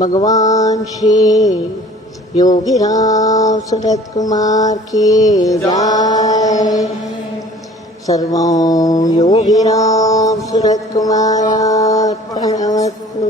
भगवान श्री योगी रामसूरतकुमार की जय। सर्वं योगी रामसूरतकुमारार्पणमस्तु।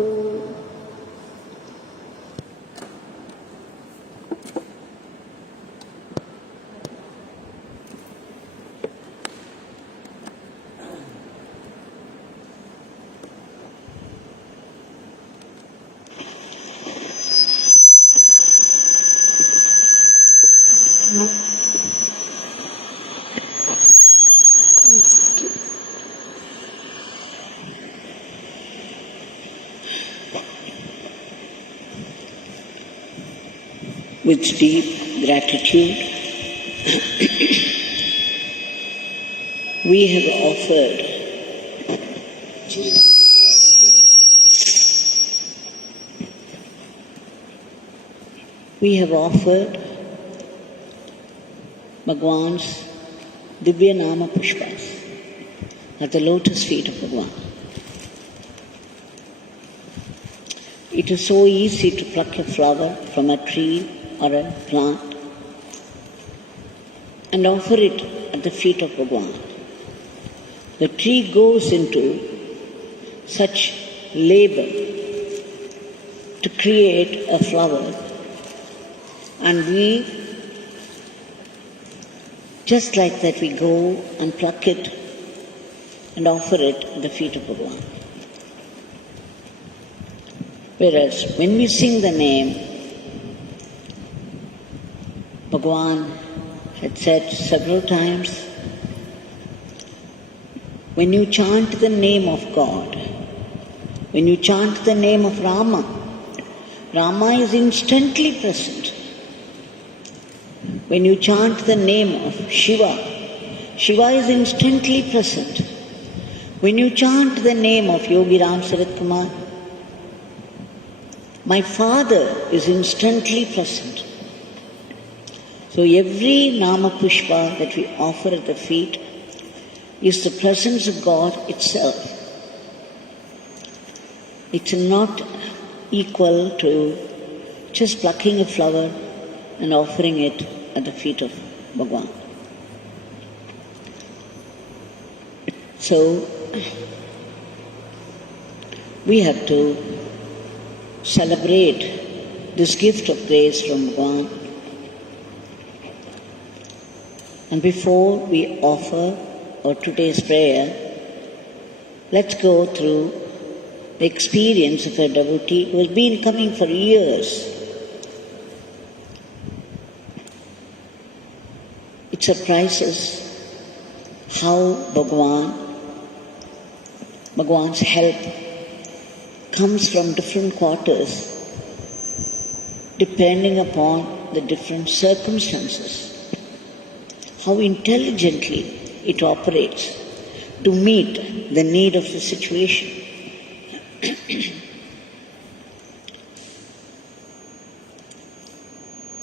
With deep gratitude, we have offered Bhagwan's Divya Nama Pushpas at the lotus feet of Bhagwan. It is so easy to pluck a flower from a tree or a plant and offer it at the feet of Bhagwan. The tree goes into such labor to create a flower, and we, just like that, we go and pluck it and offer it at the feet of Bhagwan. Whereas when we sing the name, Bhagwan had said several times, when you chant the name of God, when you chant the name of Rama, Rama is instantly present. When you chant the name of Shiva, Shiva is instantly present. When you chant the name of Yogi Ramsuratkumar, my father is instantly present. So every Nama Pushpa that we offer at the feet is the presence of God itself. It's not equal to just plucking a flower and offering it at the feet of Bhagwan. So we have to celebrate this gift of grace from Bhagwan. And before we offer our today's prayer, let's go through the experience of a devotee who has been coming for years. It surprises how Bhagwan's help comes from different quarters depending upon the different circumstances. How intelligently it operates to meet the need of the situation.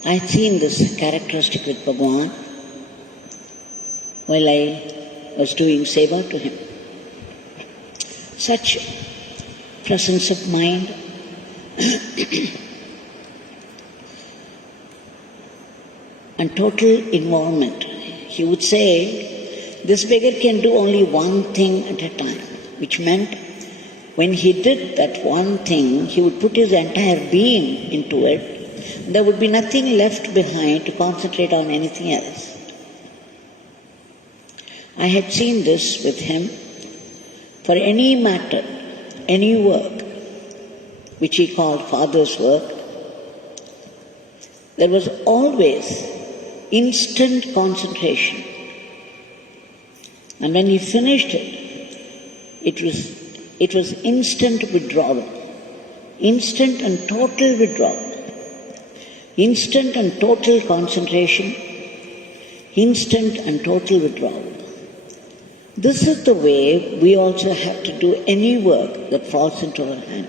I've seen this characteristic with Bhagwan while I was doing seva to him. Such presence of mind, and total involvement. He would say, this beggar can do only one thing at a time, which meant when he did that one thing, he would put his entire being into it. There would be nothing left behind to concentrate on anything else. I had seen this with him. For any matter, any work, which he called Father's work, there was always instant concentration. And when he finished it, it was instant withdrawal. Instant and total withdrawal. Instant and total concentration. Instant and total withdrawal. This is the way we also have to do any work that falls into our hand.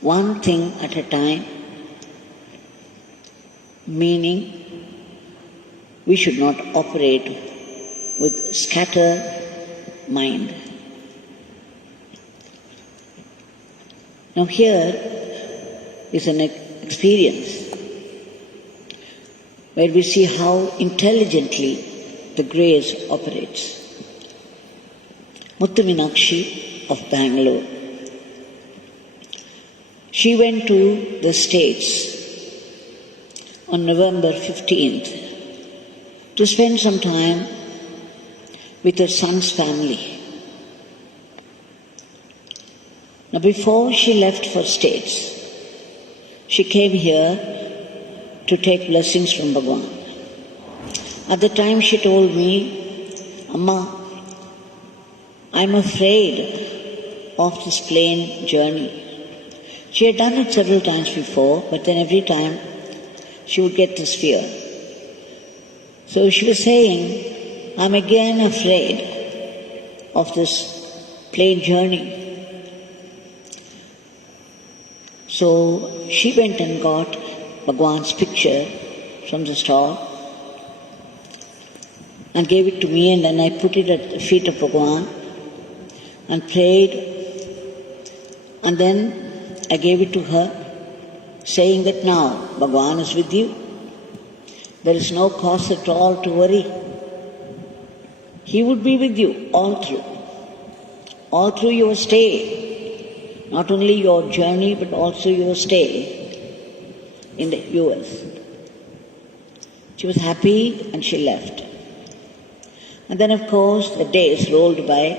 One thing at a time, meaning we should not operate with scattered mind. Now here is an experience where we see how intelligently the grace operates. Muthumeenakshi of Bangalore. She went to the States on November 15th to spend some time with her son's family. Now before she left for States, she came here to take blessings from Bhagwan. At the time she told me, Amma, I'm afraid of this plane journey. She had done it several times before, but then every time she would get this fear. So she was saying, I'm again afraid of this plane journey. So she went and got Bhagwan's picture from the store and gave it to me, and then I put it at the feet of Bhagwan and prayed, and then I gave it to her, saying that now Bhagwan is with you. There is no cause at all to worry. He would be with you all through your stay. Not only your journey, but also your stay in the US. She was happy and she left. And then, of course, the days rolled by,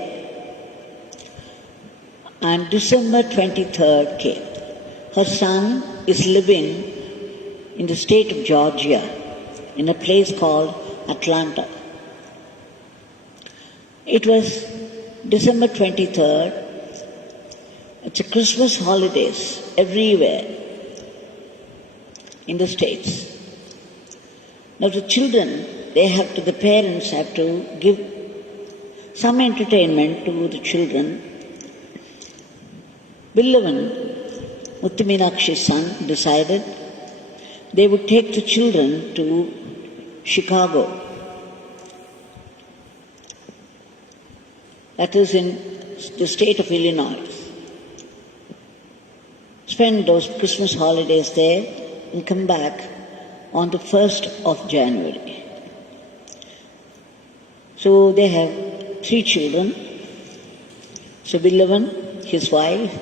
and December 23rd came. Her son is living in the state of Georgia, in a place called Atlanta. It was December 23rd. It's a Christmas holidays everywhere in the States. Now the children, the parents have to give some entertainment to the children. Vigilant, Muthumeenakshi's son, decided they would take the children to Chicago. That is in the state of Illinois. Spend those Christmas holidays there and come back on the 1st of January. So they have 3 children. So Vigilant, his wife,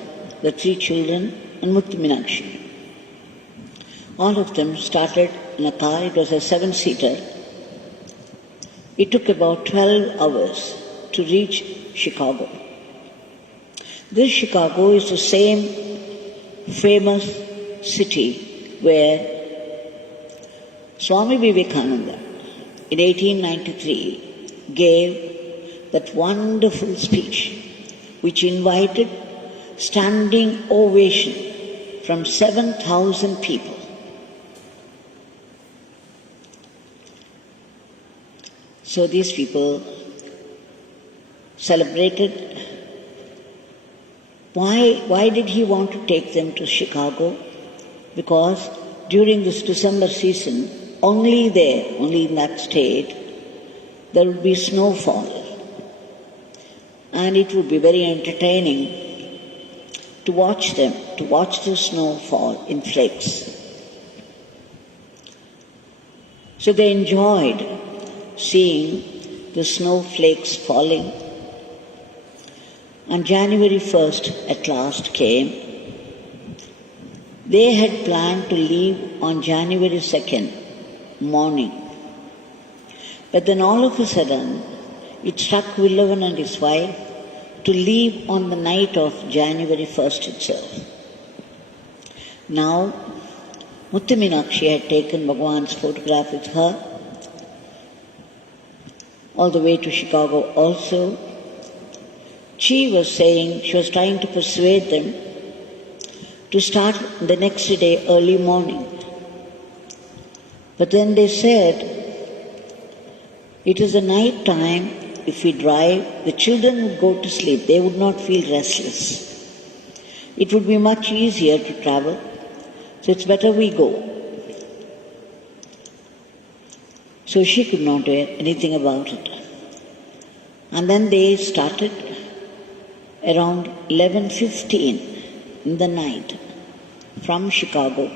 the 3 children, and Muthumeenakshi. All of them started in a car. It was a 7-seater. It took about 12 hours to reach Chicago. This Chicago is the same famous city where Swami Vivekananda in 1893 gave that wonderful speech which invited standing ovation from 7,000 people. So these people celebrated. Why did he want to take them to Chicago? Because during this December season, only in that state, there would be snowfall. And it would be very entertaining to watch the snowfall in flakes. So they enjoyed seeing the snowflakes falling. And January 1st at last came. They had planned to leave on January 2nd morning. But then all of a sudden, it struck Vigilant and his wife to leave on the night of January 1st itself. Now, Muthumeenakshi had taken Bhagwan's photograph with her all the way to Chicago also. She was trying to persuade them to start the next day early morning. But then they said, it is a night time, if we drive, the children would go to sleep, they would not feel restless. It would be much easier to travel, so it's better we go. So she could not do anything about it. And then they started around 11:15 in the night from Chicago.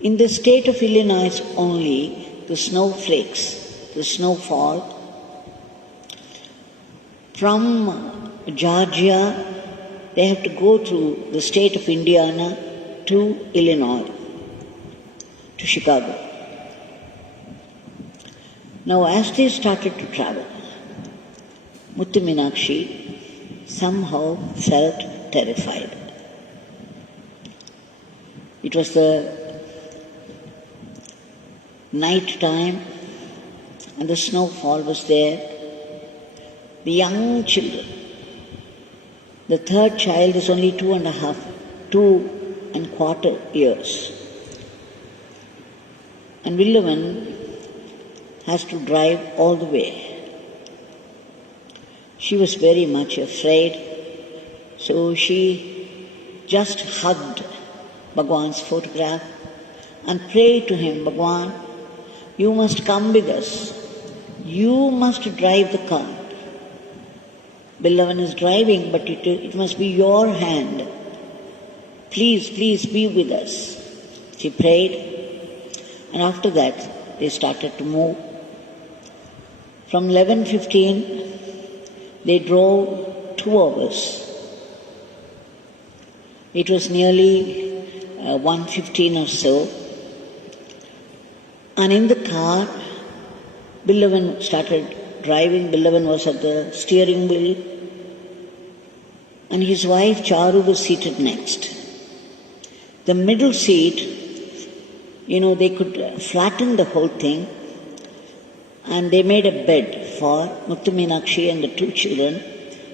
In the state of Illinois only, the snowflakes, the snowfall from Georgia, they have to go through the state of Indiana to Illinois, to Chicago. Now, as they started to travel, Muthumeenakshi somehow felt terrified. It was the night time and the snowfall was there. The young children, the third child is only 2.25 years. And Vigilant has to drive all the way. She was very much afraid, so she just hugged Bhagwan's photograph and prayed to him, Bhagwan, you must come with us. You must drive the car. Beloved is driving, but it must be your hand. Please, please be with us. She prayed, and after that they started to move. From 11:15, they drove 2 hours. It was nearly 1:15 or so. And in the car, Beloved started driving. Beloved was at the steering wheel. And his wife Charu was seated next. The middle seat, they could flatten the whole thing. And they made a bed for Muthumeenakshi and the 2 children.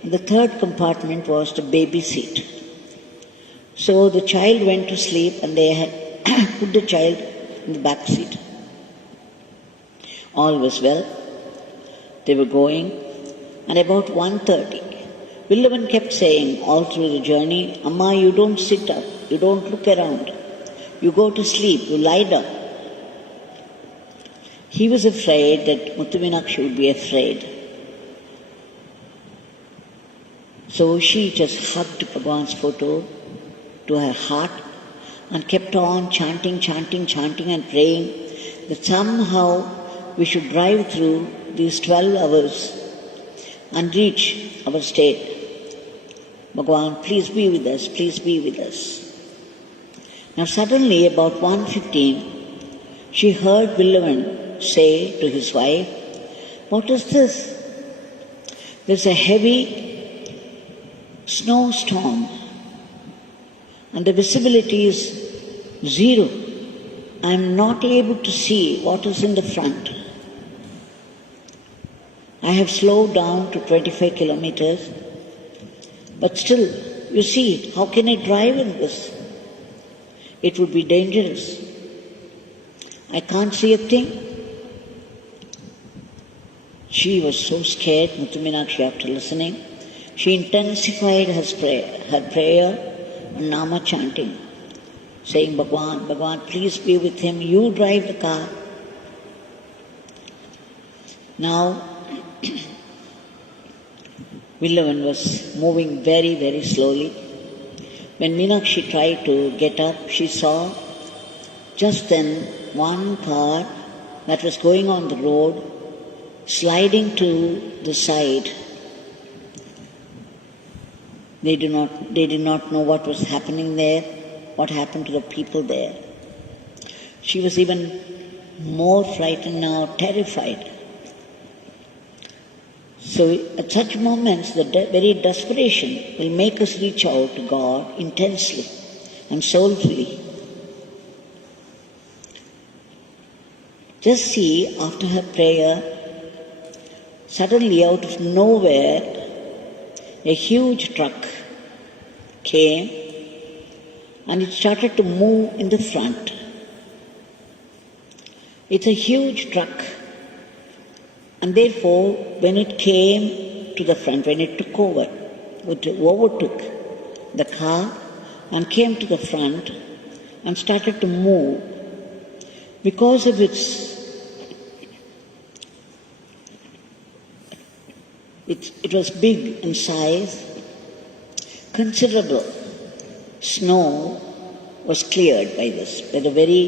And the third compartment was the baby seat. So the child went to sleep and they had put the child in the back seat. All was well. They were going. And about 1:30, Vigilant kept saying all through the journey, Amma, you don't sit up. You don't look around. You go to sleep. You lie down. He was afraid that Muthumeenakshi would be afraid. So she just hugged Bhagwan's photo to her heart and kept on chanting and praying that somehow we should drive through these 12 hours and reach our state. Bhagwan, please be with us, please be with us. Now suddenly, about 1:15, she heard Vigilant say to his wife, what is this? There's a heavy snowstorm and the visibility is 0. I'm not able to see what is in the front. I have slowed down to 25 kilometers, but still, you see, how can I drive in this? It would be dangerous. I can't see a thing. She was so scared, Muthumeenakshi, after listening. She intensified her prayer and Nama chanting, saying, Bhagwan, please be with him. You drive the car. Now, Vigilant was moving very, very slowly. When Meenakshi tried to get up, she saw just then one car that was going on the road sliding to the side. They did not know what was happening there, what happened to the people there. She was even more frightened now, terrified. So at such moments, the very desperation will make us reach out to God intensely and soulfully. Just see, after her prayer, suddenly out of nowhere, a huge truck came and it started to move in the front. It's a huge truck. And therefore, when it came to the front, when it took over, it overtook the car and came to the front and started to move. Because of it was big in size, considerable snow was cleared by the very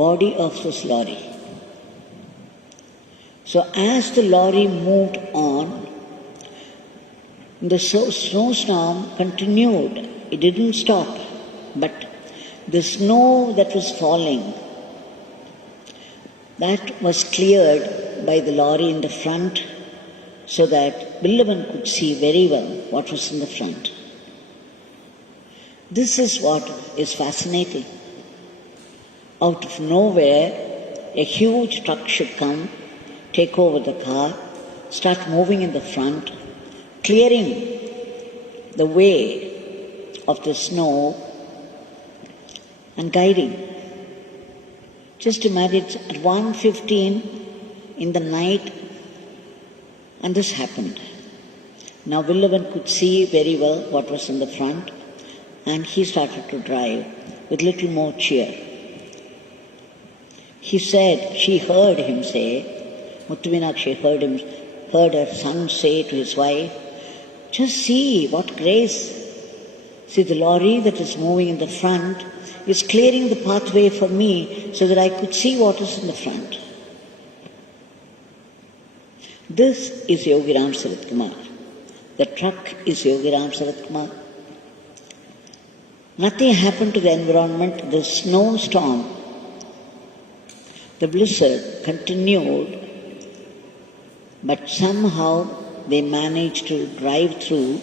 body of this lorry. So as the lorry moved on, the snowstorm continued. It didn't stop, but the snow that was falling, that was cleared by the lorry in the front so that Villavan could see very well what was in the front. This is what is fascinating. Out of nowhere, a huge truck should come, take over the car, start moving in the front, clearing the way of the snow and guiding. Just imagine, it's at 1:15 in the night, and this happened. Now Villavan could see very well what was in the front, and he started to drive with little more cheer. He said, she heard him say, Muthumeenakshi heard her son say to his wife, just see what grace. See, the lorry that is moving in the front is clearing the pathway for me so that I could see what is in the front. This is Yogi Ramsuratkumar. The truck is Yogi Ramsuratkumar. Nothing happened to the environment. The snowstorm, the blizzard continued, but somehow they managed to drive through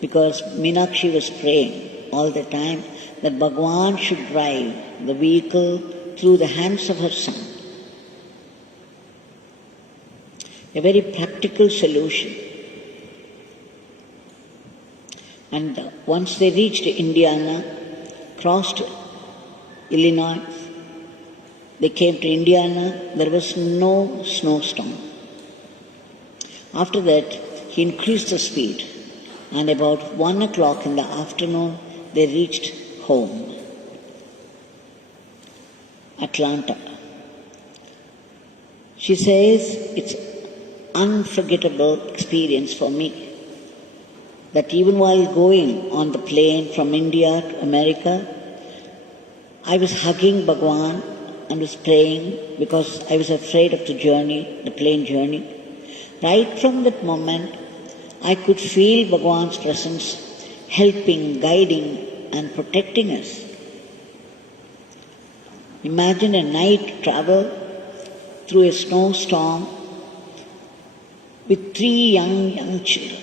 because Meenakshi was praying all the time that Bhagwan should drive the vehicle through the hands of her son. A very practical solution. And once they reached Indiana, crossed Illinois, they came to Indiana, there was no snowstorm. After that, he increased the speed, and about 1 o'clock in the afternoon, they reached home, Atlanta. She says, it's unforgettable experience for me that even while going on the plane from India to America, I was hugging Bhagwan and was praying because I was afraid of the journey, the plane journey. Right from that moment, I could feel Bhagwan's presence helping, guiding and protecting us. Imagine a night travel through a snowstorm with 3 young children.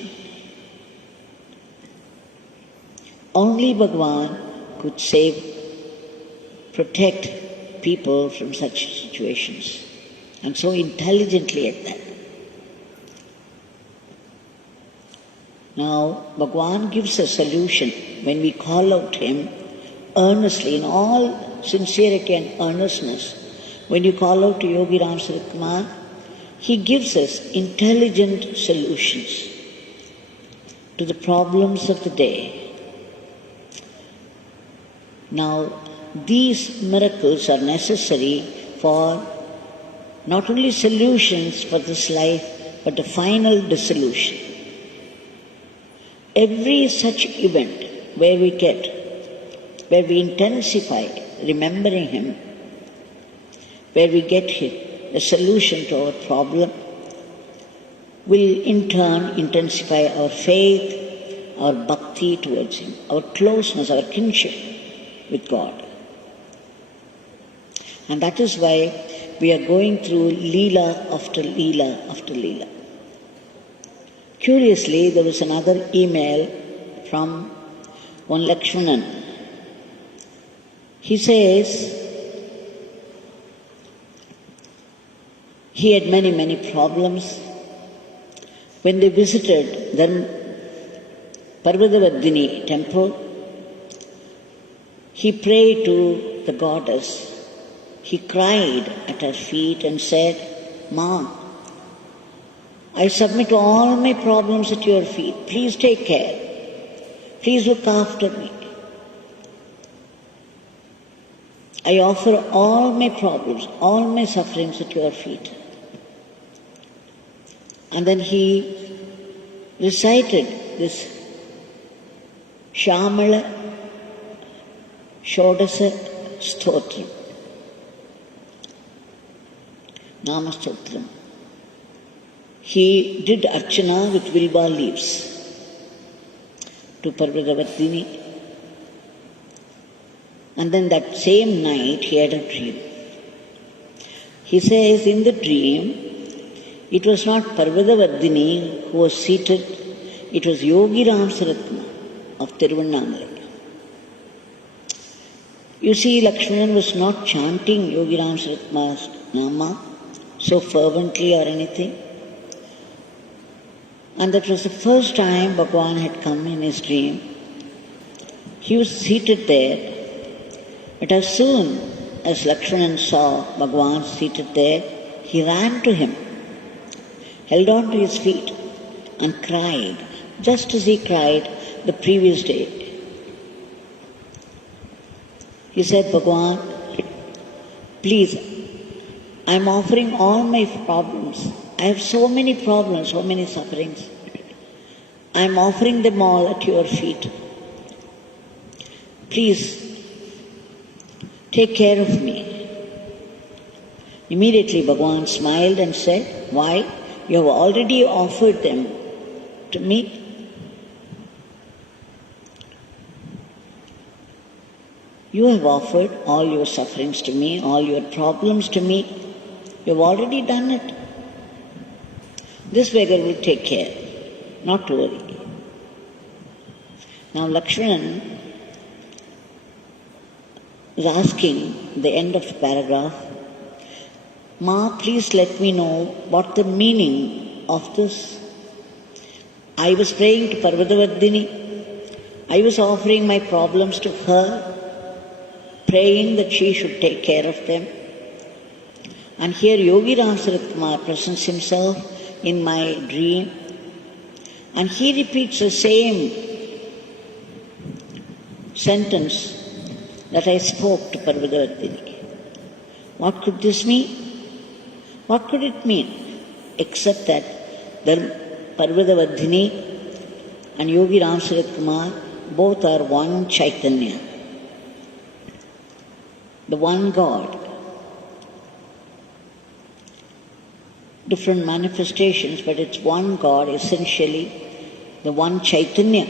Only Bhagwan could save, protect people from such situations, and so intelligently at that. Now, Bhagwan gives a solution when we call out him earnestly, in all sincerity and earnestness. When you call out to Yogi Ramsuratkumar, he gives us intelligent solutions to the problems of the day. Now, these miracles are necessary for not only solutions for this life, but a final dissolution. Every such event where we intensify remembering him, where we get a solution to our problem, will in turn intensify our faith, our bhakti towards him, our closeness, our kinship with God. And that is why we are going through Leela after Leela after Leela. Curiously, there was another email from one Lakshmanan. He says he had many problems. When they visited the Parvatha Vardhini temple, he prayed to the goddess. He cried at her feet and said, Ma, I submit all my problems at your feet. Please take care. Please look after me. I offer all my problems, all my sufferings at your feet. And then he recited this Shamala Shodasa Stotram, Nama Stotram. He did Archana with Vilba leaves to Parvatha Vardhini. And then that same night he had a dream. He says in the dream, it was not Parvatha Vardhini who was seated, it was Yogi Ramsuratkumar of Tiruvannamalai. You see, Lakshmanan was not chanting Yogi Ramsuratkumar's Nama so fervently or anything. And that was the first time Bhagwan had come in his dream. He was seated there. But as soon as Lakshmanan saw Bhagwan seated there, he ran to him, held on to his feet and cried, just as he cried the previous day. He said, Bhagwan, please, I am offering all my problems. I have so many problems, so many sufferings. I am offering them all at your feet. Please, take care of me. Immediately Bhagwan smiled and said, why? You have already offered them to me. You have offered all your sufferings to me, all your problems to me. You have already done it. This beggar will take care, not to worry. Now Lakshmanan is asking the end of the paragraph, Ma, please let me know what the meaning of this. I was praying to Parvatha Vardhini. I was offering my problems to her, praying that she should take care of them. And here Yogi Ramsuratkumar presents himself in my dream, and he repeats the same sentence that I spoke to Parvatha Vardhini. What could this mean? What could it mean? Except that the Parvatha Vardhini and Yogi Ramsuratkumar both are one Chaitanya, the one God. Different manifestations, but it's one God, essentially, the one Chaitanya.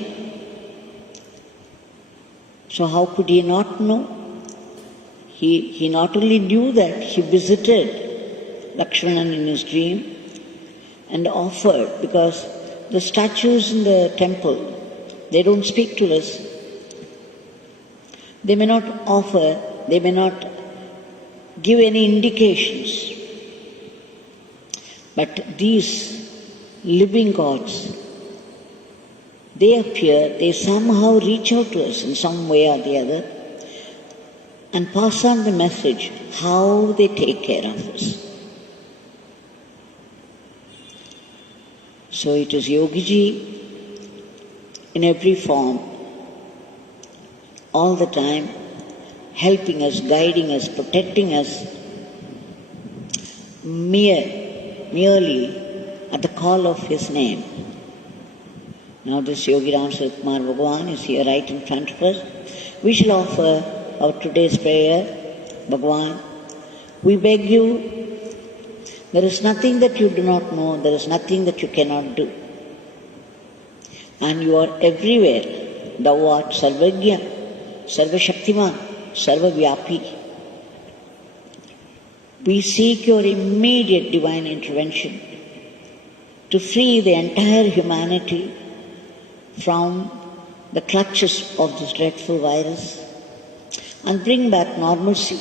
So how could he not know? He not only knew that, he visited Lakshmanan in his dream and offered, because the statues in the temple, they don't speak to us. They may not offer, they may not give any indications. But these living gods, they appear, they somehow reach out to us in some way or the other and pass on the message how they take care of us. So it is Yogiji in every form, all the time, helping us, guiding us, protecting us, merely at the call of his name. Now this Yogi Ramsuratkumar Bhagwan is here right in front of us. We shall offer our today's prayer. Bhagwan, we beg you, there is nothing that you do not know, there is nothing that you cannot do. And you are everywhere. Thou art Sarvagya, Sarvashaktiman, Sarvavyapi. We seek your immediate divine intervention to free the entire humanity from the clutches of this dreadful virus and bring back normalcy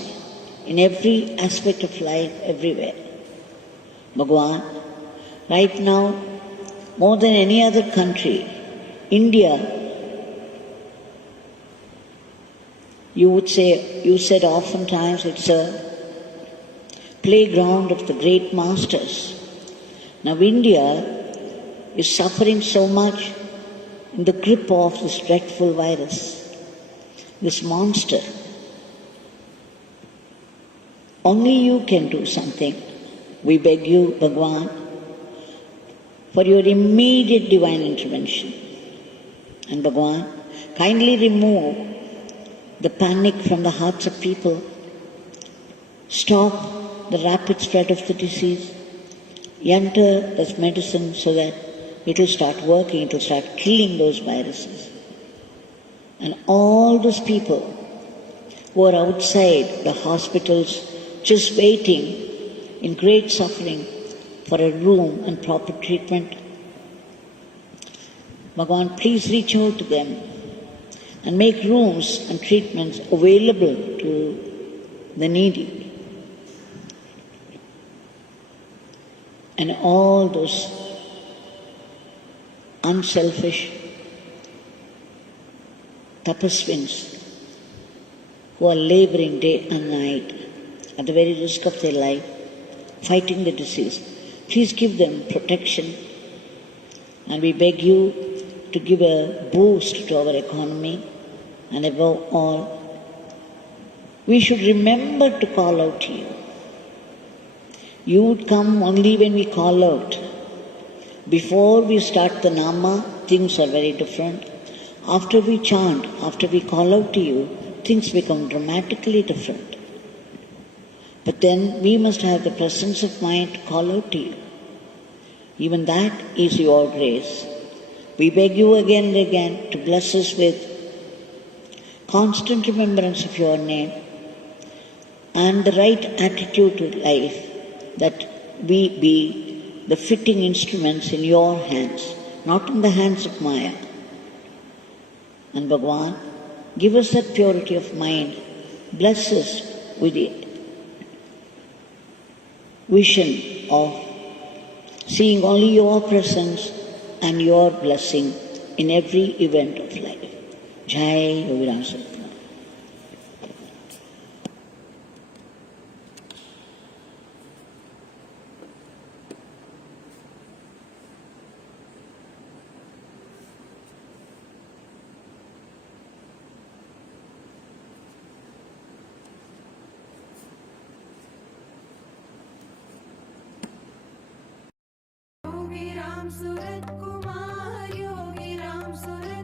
in every aspect of life, everywhere. Bhagwan, right now, more than any other country, India, you said oftentimes it's a playground of the great masters. Now India is suffering so much in the grip of this dreadful virus, this monster. Only you can do something. We beg you, Bhagwan, for your immediate divine intervention. And Bhagwan, kindly remove the panic from the hearts of people. Stop the rapid spread of the disease. Enter this medicine so that it will start working, it will start killing those viruses. And all those people who are outside the hospitals just waiting in great suffering for a room and proper treatment, Bhagwan, please reach out to them and make rooms and treatments available to the needy. And all those unselfish tapaswins who are laboring day and night at the very risk of their life, fighting the disease, please give them protection. And we beg you to give a boost to our economy, and above all, we should remember to call out to you. You would come only when we call out. Before we start the Nama, things are very different. After we chant, after we call out to you, things become dramatically different. But then we must have the presence of mind to call out to you. Even that is your grace. We beg you again and again to bless us with constant remembrance of your name and the right attitude to life, that we be the fitting instruments in your hands, not in the hands of Maya. And Bhagwan, give us that purity of mind. Bless us with the vision of seeing only your presence and your blessing in every event of life. Jai Yogi Ramsuratkumar. Yogi Ramsuratkumar, Yogi Ramsuratkumar.